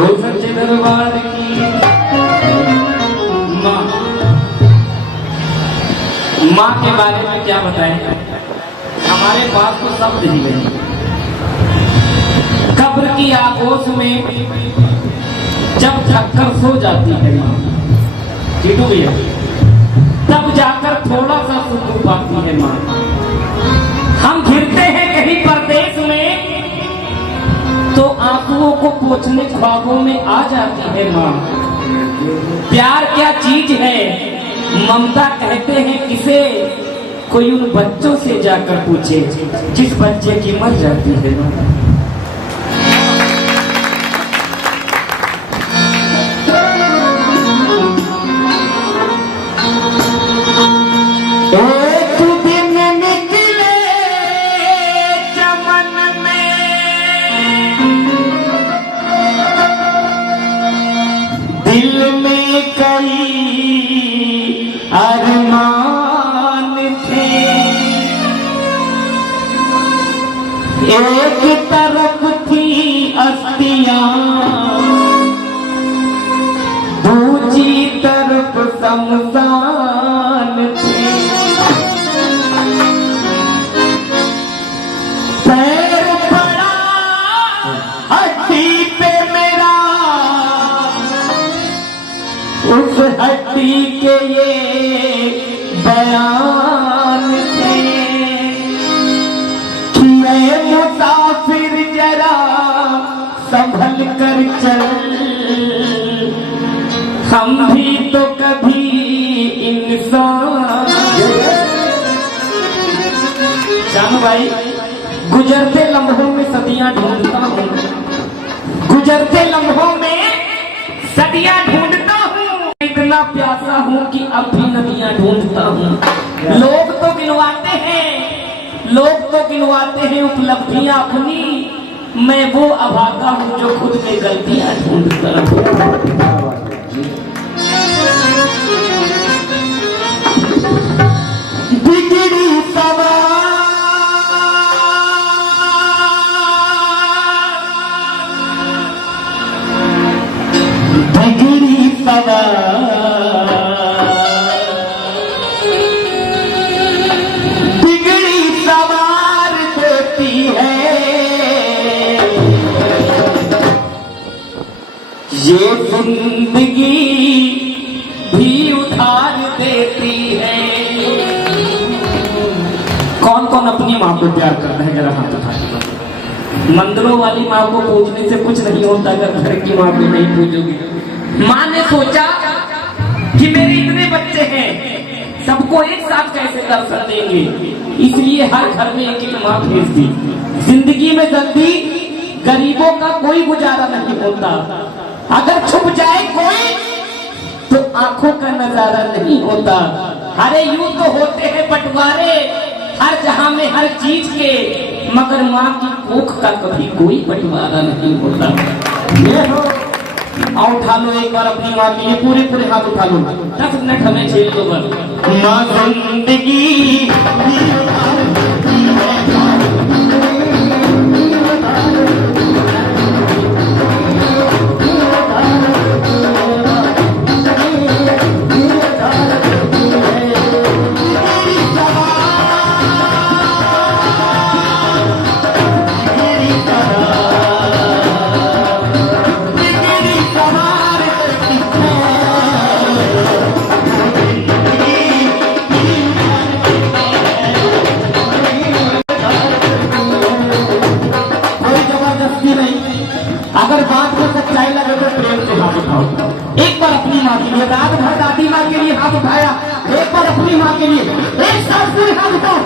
बोल सच्चे दरबार की माँ। माँ के बारे में क्या बताएं, हमारे पास तो शब्द ही नहीं। कब्र की आगोश में जब थककर सो जाती है माँ, जीतू भैया, तब जाकर थोड़ा सा सुकून पाती है माँ। हम घिरते हैं कहीं परदेश में तो आंसुओं को पोंछने ख्वाबों में आ जाती है माँ। प्यार क्या चीज है, ममता कहते हैं किसे, कोई उन बच्चों से जाकर पूछे जिस बच्चे की मर जाती है माँ। दिल में कई अरमान थे, एक तरफ थी अस्तियां, दूसरी तरफ शमशान थे। पैर पड़ा हड्डी पे मेरा, उस हड्डी के ये बयान थे कि ऐ मुसाफिर जरा संभल कर चल, हम भी तो कभी इंसान। जानू भाई, गुजरते लम्हों में सदियां ढूंढता हूँ, गुजरते लम्हों में सदियां ढूंढता हूँ, इतना प्यासा हूँ कि अब भी नदियां ढूंढता हूँ। लोग तो गिनवाते हैं, लोग तो गिनवाते हैं उपलब्धियां अपनी, मैं वो अभागा हूँ जो खुद में गलतियां ढूंढता हूँ। बिगड़ी सवार बिगड़ी सवार बिगड़ी सवार देती है, ये जिंदगी भी उधार देती है। कौन कौन अपनी माँ को प्यार करता है, जरा हाथ उठा। मंदिरों वाली माँ को पूजने से कुछ नहीं होता अगर घर की माँ को नहीं पूजोगे। माँ ने सोचा कि मेरे इतने बच्चे हैं, सबको एक साथ कैसे दर्शन देंगे, इसलिए हर घर में एक एक माँ भेज दी। जिंदगी में जल्दी गरीबों का कोई गुजारा नहीं होता, अगर छुप जाए कोई तो आंखों का नजारा नहीं होता। अरे यूं तो होते हैं बंटवारे हर जहां में हर चीज के, मगर माँ की कोख का कभी कोई बंटवारा नहीं होता। ये हो, आओ उठा लो एक बार अपनी माँ के लिए, पूरे पूरे हाथ उठा लो, 10 मिनट हमें झेल लो बस। माँ जिंदगी अगर बात को सच्चाई लगे तो प्रेम से हाथ उठाओ। एक बार अपनी माँ के लिए, रात भर दादी माँ के लिए हाथ उठाया, एक बार अपनी माँ के लिए, एक साथ पूरे हाथ उठाओ।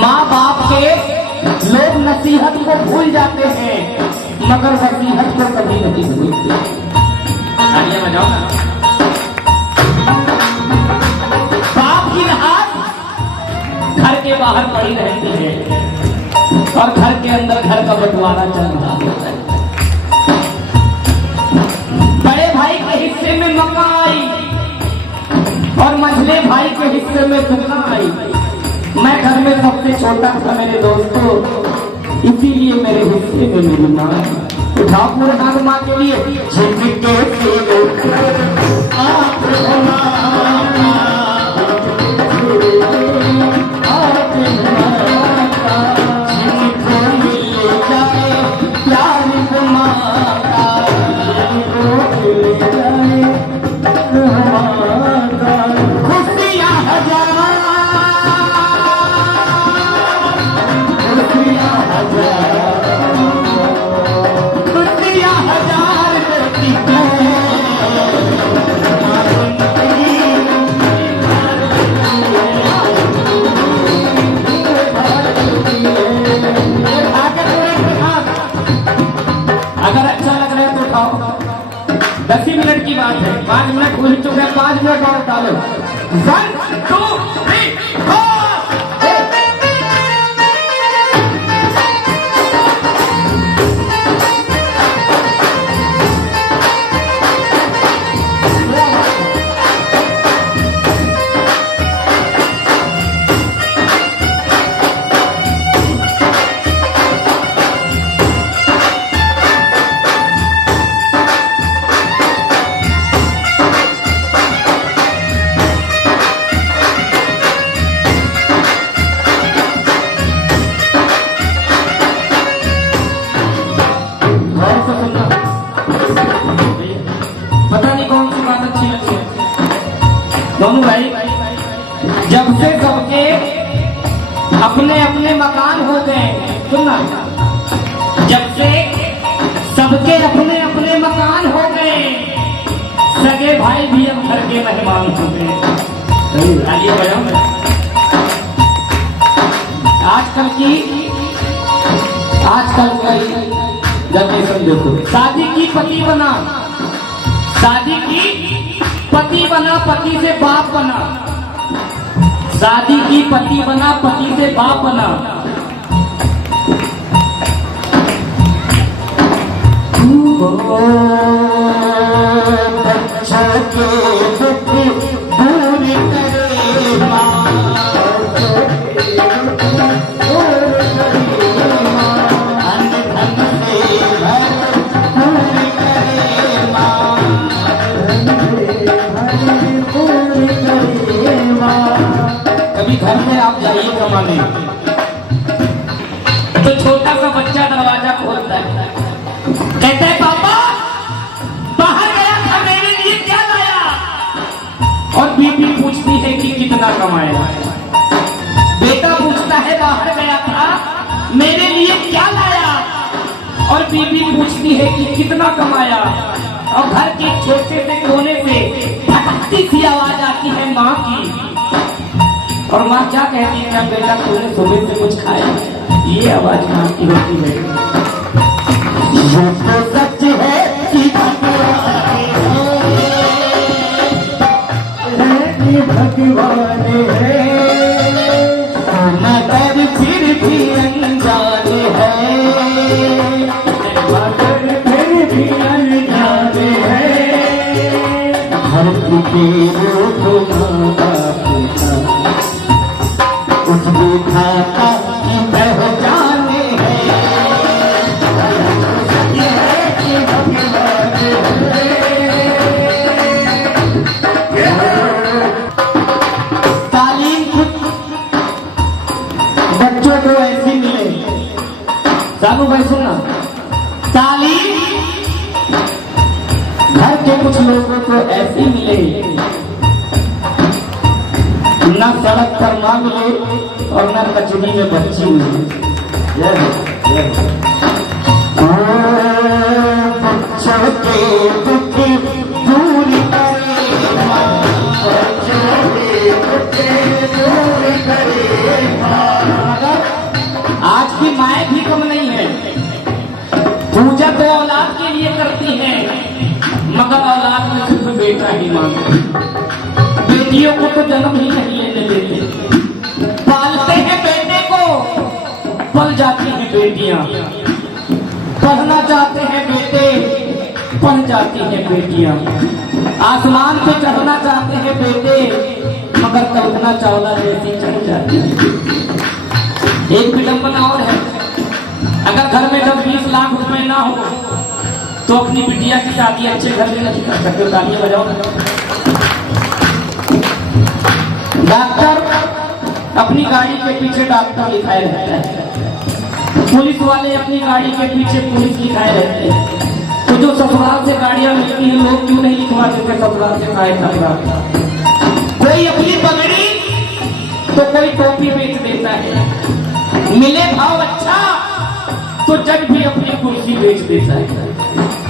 माँ बाप के लोग नसीहत को भूल जाते हैं मगर वसीयत को कभी नहीं भूलते। तालियां बजाओ ना। बाप की राहत घर के बाहर पड़ी रहती है और घर के अंदर घर का बंटवारा चल रहा होता है। बड़े भाई के हिस्से में मकान आई और मझले भाई के हिस्से में दुकान आई। मैं घर में सबसे छोटा था मेरे दोस्तों, इसीलिए मेरे हिस्से में मेरी माँ। उठाओ पूरे हाथ माँ के लिए। अगर अच्छा लग रहा है तो उठाओ। 10 ही मिनट की बात है, 5 मिनट हो चुके हैं, 5 मिनट और डालो। 1 2 3 4। पता नहीं कौन सी बात अच्छी लगती है दोनों भाई। जब से सबके अपने अपने मकान हो गए, सुनना, जब से सबके अपने अपने मकान हो गए, सगे भाई भी अब घर के मेहमान हो गए। आजकल का जनरेशन देखो, शादी की पति बना, शादी की पति बना, पति से बाप बना, शादी की पति बना, पति से बाप बना। बच्चों के दुख दूर करे माँ, घर में आप जाइए कमाने तो छोटा सा बच्चा दरवाजा खोलता है, कहता है पापा बाहर गया था, मेरे लिए क्या लाया? और बीबी पूछती है कि कितना कमाया? बेटा पूछता है बाहर गया था, मेरे लिए क्या लाया? और बीबी पूछती है कि कितना कमाया? और घर के छोटे से कोने से फटकती सी आवाज आती है माँ की, और माँ क्या कहती है? क्या बेटा तूने सुबह से कुछ खाया? ये आवाज माँ की होती है। ये तो सच है कि भगवान है, मगर फिर भी अनजान है, मगर फिर भी अनजान है। हर की कुछ भी खाता की पहचाने हैं, तालीम बच्चों को ऐसी मिले, सानू भाई सुनना, तालीम घर के कुछ लोगों को ऐसी मिले, ना सड़क पर मां मिले और ना कचरी में बच्ची मिले। बच्चों के दुख दूर करे मां, बच्चों के दुख दूर करे मां। लिए करती हैं, मगर औलाद में सिर्फ बेटा ही मांगते। बेटियों को तो जन्म ही नहीं लेने देते, पालते हैं बेटे को, पल जाती हैं बेटियां। पढ़ना चाहते हैं बेटे, पढ़ जाती हैं बेटियां। आसमान पे चढ़ना चाहते हैं बेटे, मगर कल्पना चावला जैसी चढ़ जाती है। एक विडंबना और है, अगर घर में 10-20 लाख रुपए ना हो तो अपनी बिटिया की शादी अच्छे घर में नहीं कर सकते। तालियां बजाओ। डॉक्टर अपनी गाड़ी के पीछे डॉक्टर लिखाए रहता है, पुलिस वाले अपनी गाड़ी के पीछे पुलिस लिखाए रहते हैं। तो जो ससुराल से गाड़ियां मिलती हैं, लोग क्यों नहीं लिखवा देते ससुराल से खाए खबरा? कोई अपनी पगड़ी तो कोई टोपी बेच देता है, मिले भाव अच्छा तो जग भी अपनी कुर्सी बेच देता है।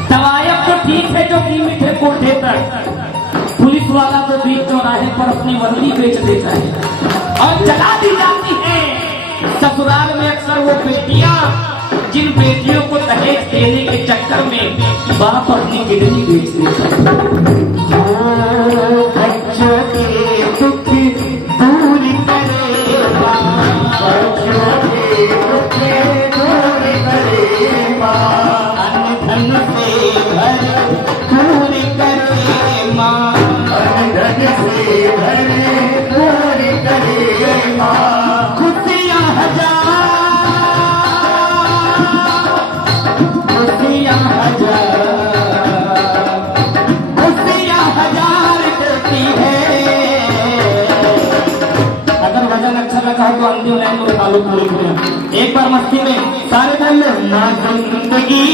तवायब तो ठीक है जो की मीठे कोठे तक, पुलिस वाला तो बीच चौराहे पर अपनी वर्दी बेच देता है और जला दी जाती है। ससुराल में अक्सर वो बेटियां जिन बेटियों को दहेज देने के चक्कर में बाप अपनी किडनी बेच देता है। बच्चों के दुख दूर करेगा, बच्चों के दुख दूर करेगा, अन्न धन से घर दूर करेगा, अन्न धन से घर दूर करेगा। खुशियां हजार, खुशियां हजार, खुशियां हजार देती है। अगर वजन अच्छा लगा तो अंतिम लाइन में उठा लो पूरी दुनिया। एक बार मस्ती में सारे बोल लो ना जिंदगी